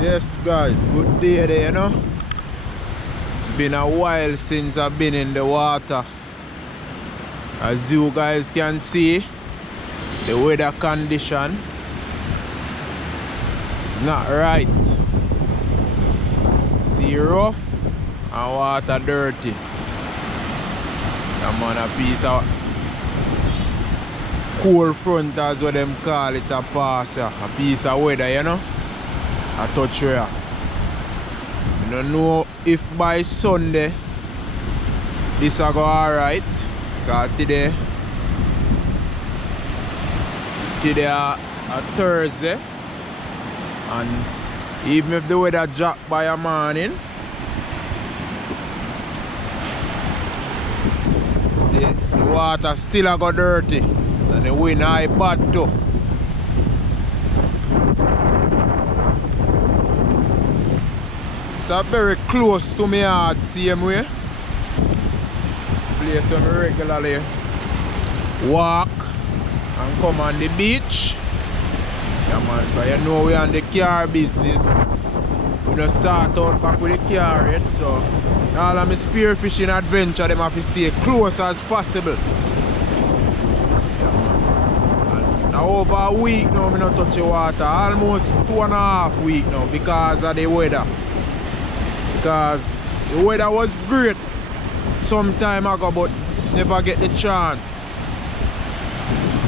Yes guys, good day there, you know. It's been a while since I've been in the water. As you guys can see, the weather condition is not right. Sea rough and water dirty. I'm on a piece of cold front, as what them call it, a pass, a piece of weather, you know. A touch rare. I don't know if by Sunday this will go alright. Because today a Thursday, and even if the weather drop by a morning, the water still a go dirty and the wind high bad too. It's very close to my yard, same way. Place where I regularly walk and come on the beach. Yeah man, but you know we on the car business. We don't start out back with the car yet, so all of my spearfishing adventure them have to stay close as possible. Yeah man. And now over a week now I not touch the water. Almost 2.5 weeks now because of the weather. Because the weather was great some time ago, but never get the chance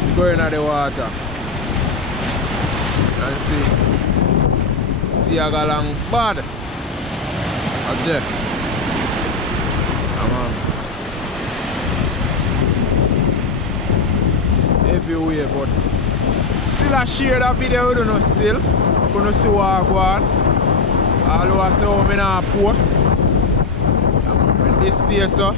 to go into the water and see I got long bad. That's it. Come on. Everywhere, but still I share that video with you still. I'm gonna see what I go on. Although I say how I not post. When this day so,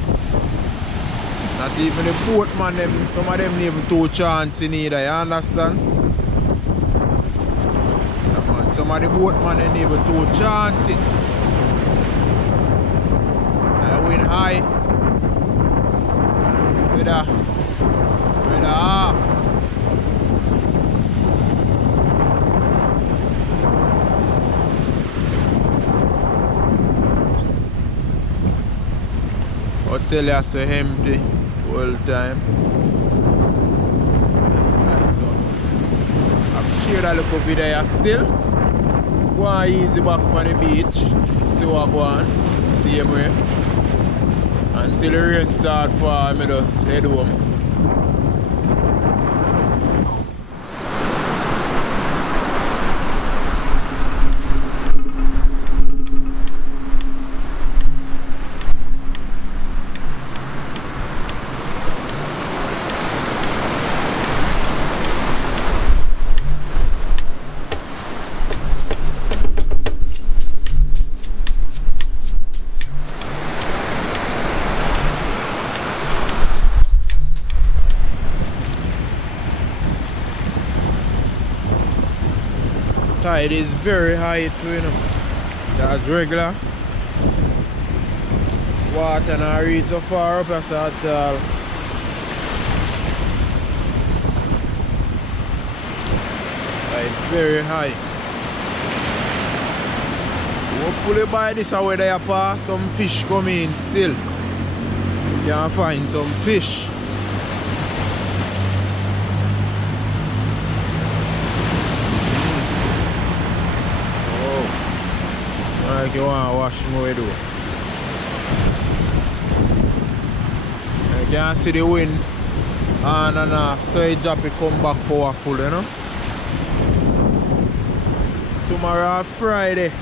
not even the boatman them, some of them not even 2 chance in either, you understand? Some of the boatman they not even 2 chance in. I win high with a half. Hotel is so empty all the time. That's nice. So I've shared a little video still. Go on easy back on the beach. See what go on. Same way. Until the rain start falling, I just head home. Tide is very high too, you know. That's regular. Water not reach so far up as at all. Tide very high. Hopefully by this weather you pass, some fish come in still. You can find some fish. Like you want to wash more though. You can see the wind on and off, so it drop it come back powerful, you know. Tomorrow Friday,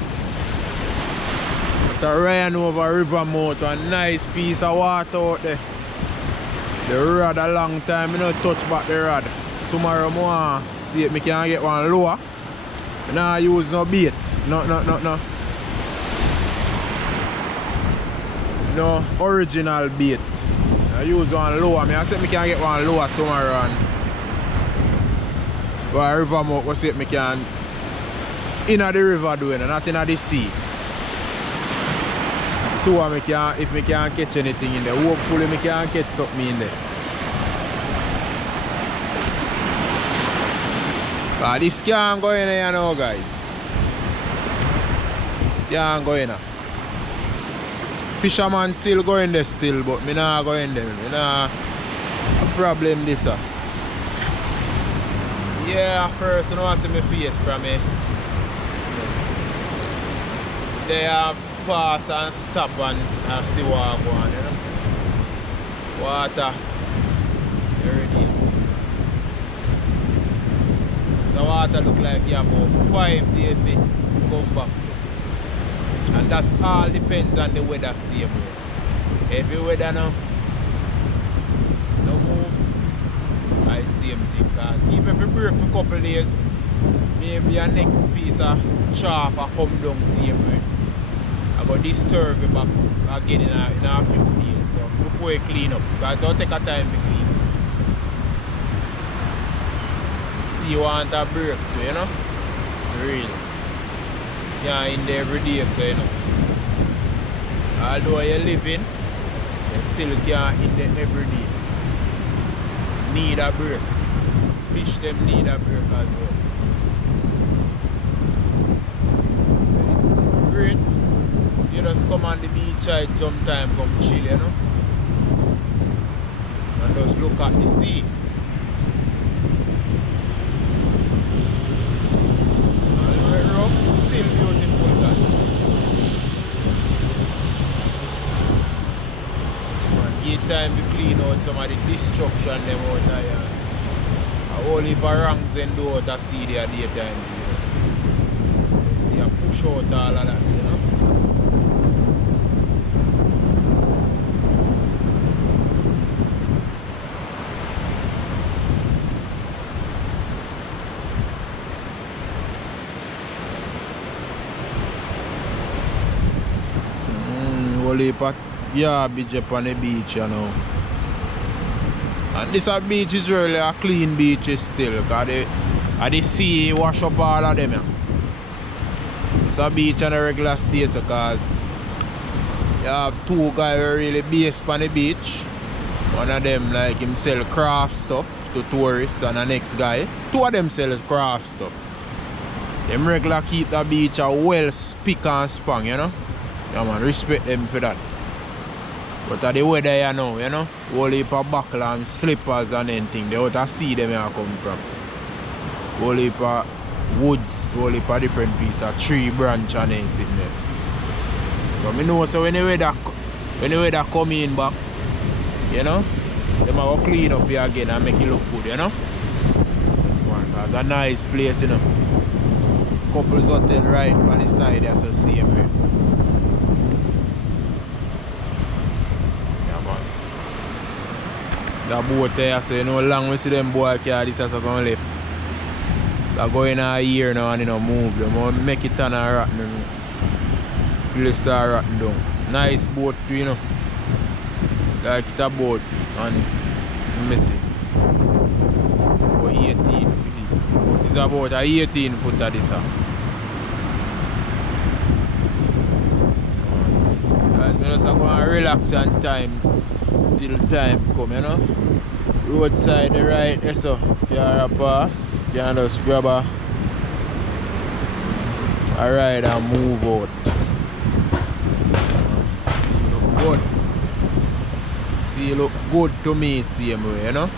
to rain over river mouth, a nice piece of water out there. The rod a long time, I don't touch back the rod. Tomorrow I want to see if I can get one lower. I don't use no bait. No original bait. I use one lower. I said I can get one lower tomorrow and go to river mouth. I said I can in the river doing it, not in the sea. So if I can catch anything in there, hopefully I can catch something in there. This can't go in there now, guys. Can't go in. Fisherman still going there still, but me not go in there. Me not a problem this. Yeah, first you know I see my face from me. They pass and stop and see what go on, you know. Water. Already. The water look like you have about 5 days to come back. And that all depends on the weather same way. Every weather now, no move, I same thing. Cause even if you break for a couple days, maybe a next piece of chaff will come down same way. I go disturb you back again in a few days. So before you clean up, because it'll take a time to clean up. See you want a break too, you know? Really. Yeah, in there every day, so you know. Although you're living, you still can't in there every day. Need a break. Fish them need a break as well. It's great. You just come on the beach side sometime, come chill, you know. And just look at the sea. Still beautiful, guys. Give time to clean out some of the destruction them out there. A whole heap of ranks and do out the sea there daytime. See, I push out all of that, you know. Whole heap of garbage up on the beach, you know. And this beach is really a clean beach still, because the sea wash up all of them. Yeah. It's a beach on a regular stage because you have 2 guys who are really based on the beach. One of them like him sell craft stuff to tourists, and the next guy, 2 of them sell craft stuff. Them regular keep the beach a well spick and span, you know. Yeah man, respect them for that. But the weather you know, you know, whole heap of buckle and slippers and anything, they out to see them here come from. Whole heap of woods, whole heap of different piece of tree branch and anything there. So I know so when the weather come in back, you know, them have to clean up here again and make it look good, you know. This one, cause a nice place, you know. Couples hotel right on the side there, so same way. The boat there, so you know long we see them boy car, this has gone left. They're going a year now and you know move them. We'll make it on a rotten. We'll start rotten down. Nice boat too, you know. Like it's a boat and messy. About 18 feet. It's about a 18 foot of this. Guys, we just go and relax and time till time come, you know. Roadside the right there, so you are a pass, you can just grab a ride and move out. See you look good to me same way, you know.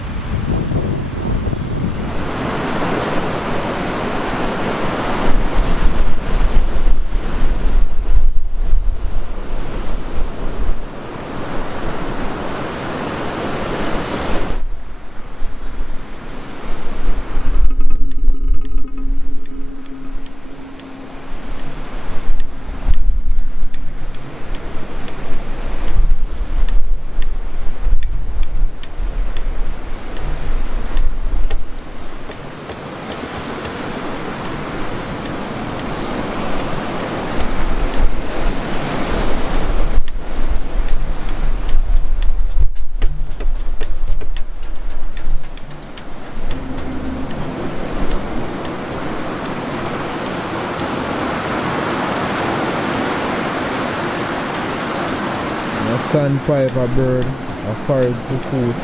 Sandpiper bird, a forage for food.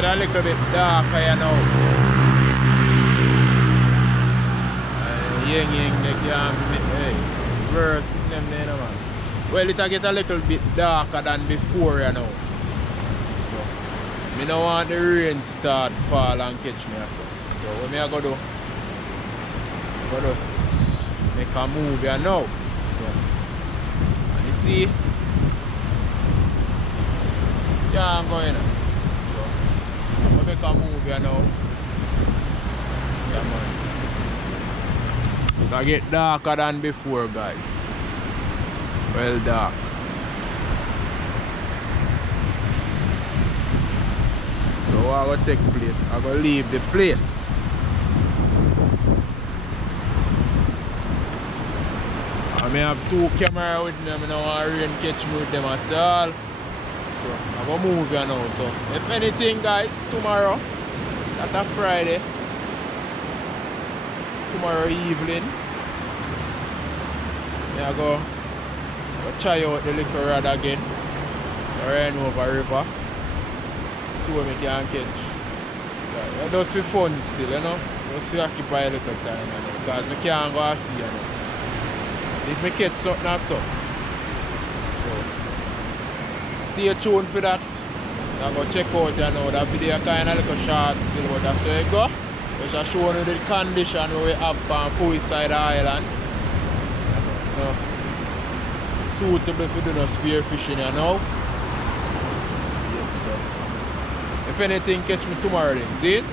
get a little bit darker, you know. Ying, they can hey, verse them there, man. Well, it'll get a little bit darker than before, you know. So, me don't want the rain start fall and catch me or so. So, what me I go do? I go just make a move here now. So, and you see, yeah, I'm going. So, I make a move here now. Yeah, man. It'll get darker than before, guys. Well dark. So what I go take place? I go leave the place. I may have 2 cameras with me. I don't want rain catch me with them at all. So I go move here now. So if anything, guys, tomorrow, that's a Friday. Tomorrow evening, I go try out the little rod again. Run over river. See what I can catch. Yeah, just for fun still, you know. Just to occupy a little time, you know. Because I can't go and see, you know. If I catch something or so. So stay tuned for that. I go check out, you know, that video kind of little short still, but that's where it go. Which I show you the condition we have on Foyside Island. You know, suitable for doing spear fishing, you know. Yep, so if anything, catch me tomorrow then. See it?